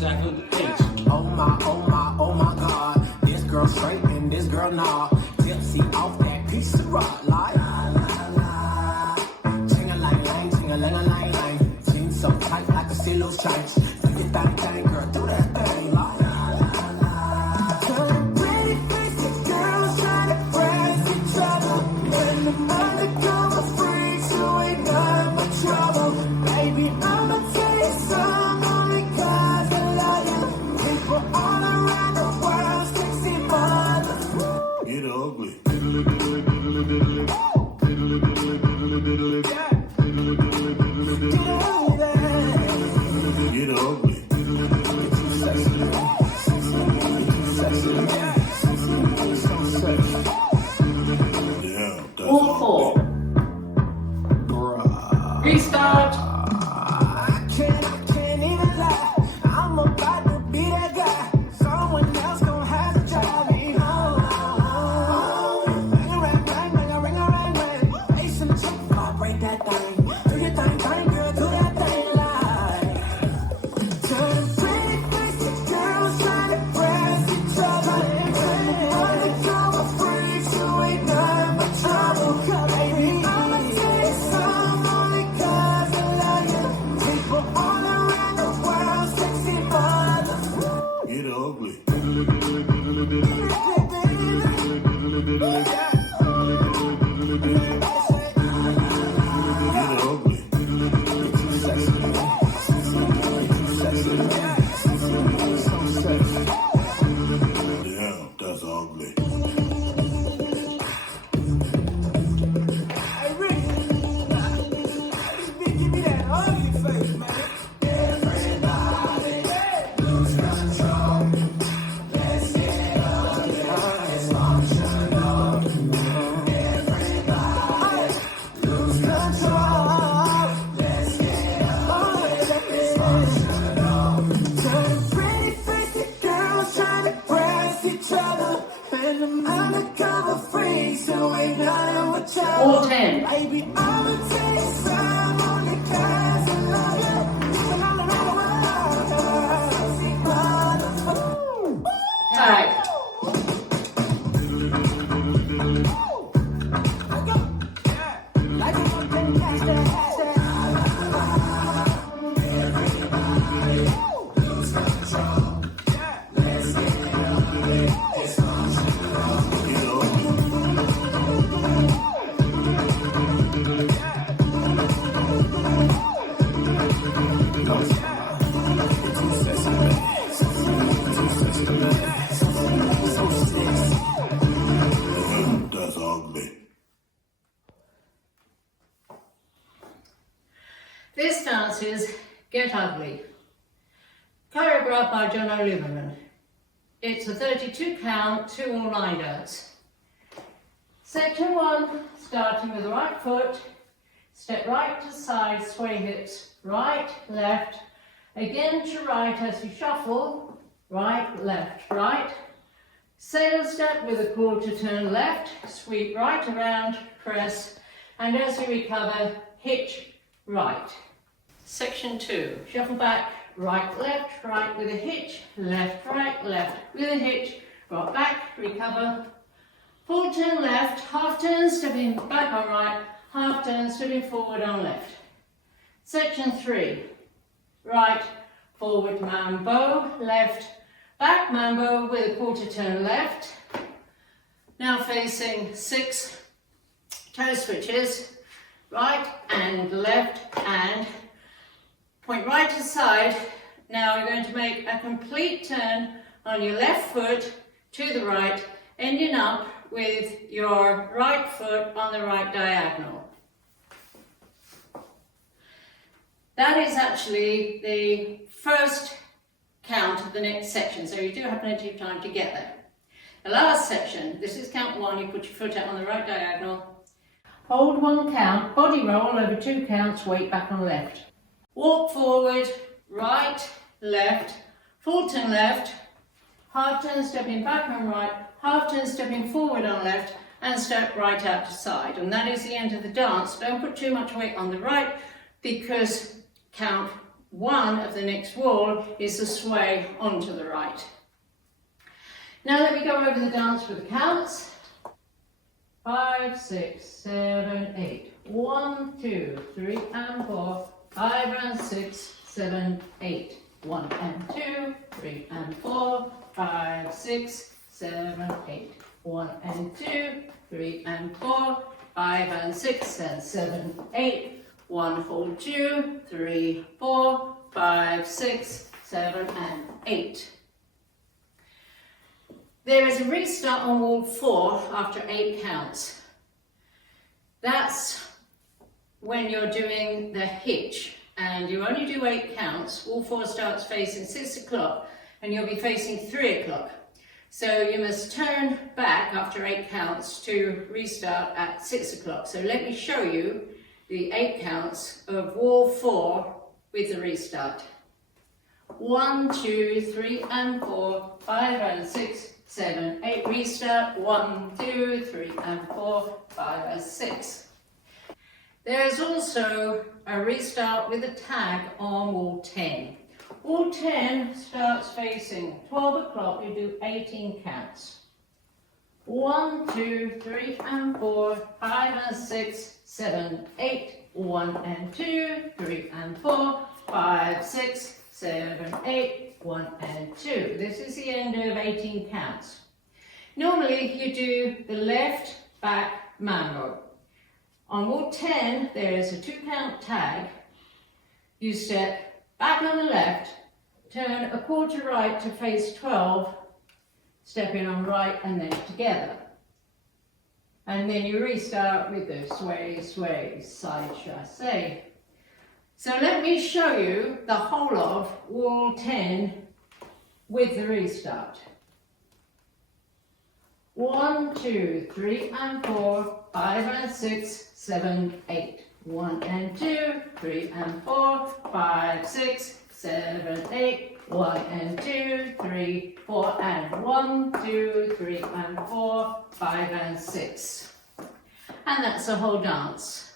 stack of the H. Oh my God. This girl straight and this girl nah. Tipsy off that piece of rock like la la la. Ching-a-lang-lang, ching-a-lang-a-lang-lang. Jeans so tight like a sillo's change. Do your thing, girl, do that thing like la la la. Turn pretty face girls trying to press each other. When the undercover freaks who ain't got much trouble. Baby, I'ma tell you some only 'cause I love you. People all around the world, sexy mothers. Get ugly. Get ugly. Yeah, that's All four. Restart. I can't even lie. I'm about to be that guy. Someone else gon' have to drive me home. Ring a rang. Ace in the chick, vibrate that thing. Do your thing, girl, do that thing like. Turn pretty face girls trying to press each other. Undercover freaks who ain't got but trouble. Baby, I'ma tell you some only 'cause I love you. People all around the world, sexy mothers. Get ugly. Get ugly. Yeah, that's ugly. Hey, Rick, give me that ugly face, man. Everybody lose control. Let's get ugly. Dysfunctional. Everybody lose control. Let's get ugly. Dysfunctional. Turn pretty face girls trying to press each other. And them undercover freaks who ain't nothing but trouble. All 10. Baby, I'ma tell you some only 'cause I love you. Even all around the world, see mothers. Tight. Like a fucking hashtag. Everybody lose control. Let's get ugly. Dysfunctional. Get ugly. Yeah, that's ugly. This dance is Get Ugly, choreographed by John O'Liverman. It's a 32 count, 2 all 9 dance. Section 1, starting with the right foot, step right to side, sway hips, right, left, again to right as you shuffle, right, left, right. Sailor step with a quarter turn left, sweep right around, press, and as you recover, hitch right. Section 2, shuffle back, right, right with a hitch, left, right, with a hitch, rock back, recover, full turn left, half turn, stepping back on right, half turn, stepping forward on left. Section 3, right, forward mambo, left, back mambo with a quarter turn left. Now facing 6 toe switches, right and left and point right to side. Now we're going to make a complete turn on your left foot to the right, ending up with your right foot on the right diagonal. That is actually the first count of the next section, so you do have plenty of time to get there. The last section, this is count 1, you put your foot out on the right diagonal, hold 1 count, body roll over 2 counts, weight back on left. Walk forward, right, left, full turn left, half turn stepping back on right, half turn stepping forward on left, and step right out to side. And that is the end of the dance. Don't put too much weight on the right because count one of the next wall is the sway onto the right. Now let me go over the dance with the counts. 5, 6, 7, 8. 1, 2, 3 and 4. 5 and 6, 7, 8. 1 and 2, 3 and 4. 5, 6, 7, 8. 1 and 2, 3 and 4. 5 and 6 and 7, 8. 1, hold 2, 3, 4, 5, 6, 7 and 8. There is a restart on wall 4 after 8 counts. That's when you're doing the hitch and you only do 8 counts. Wall 4 starts facing 6 o'clock and you'll be facing 3 o'clock. So you must turn back after 8 counts to restart at 6 o'clock. So let me show you the 8 counts of wall 4 with the restart. 1, 2, 3 and 4, 5 and 6, 7, 8, restart, 1, 2, 3 and 4, 5 and 6. There is also a restart with a tag on wall 10. Wall 10 starts facing 12 o'clock, you do 18 counts. 1, 2, 3 and 4, 5 and 6, 7, 8, 1 and 2, 3 and 4, 5, 6, 7, 8, 1 and 2. This is the end of 18 counts. Normally you do the left back mambo. On wall 10 there is a 2 count tag. You step back on the left, turn a quarter right to face 12, step in on right and then together. And then you restart with the sway, sway, side chassé. So let me show you the whole of wall 10 with the restart. 1, 2, 3 and 4, 5 and 6, 7, 8. 1 and 2, 3 and 4, 5, 6, 7, 8. 1 and 2, 3, 4 and 1, 2, 3 and 4, 5 and 6. And that's the whole dance.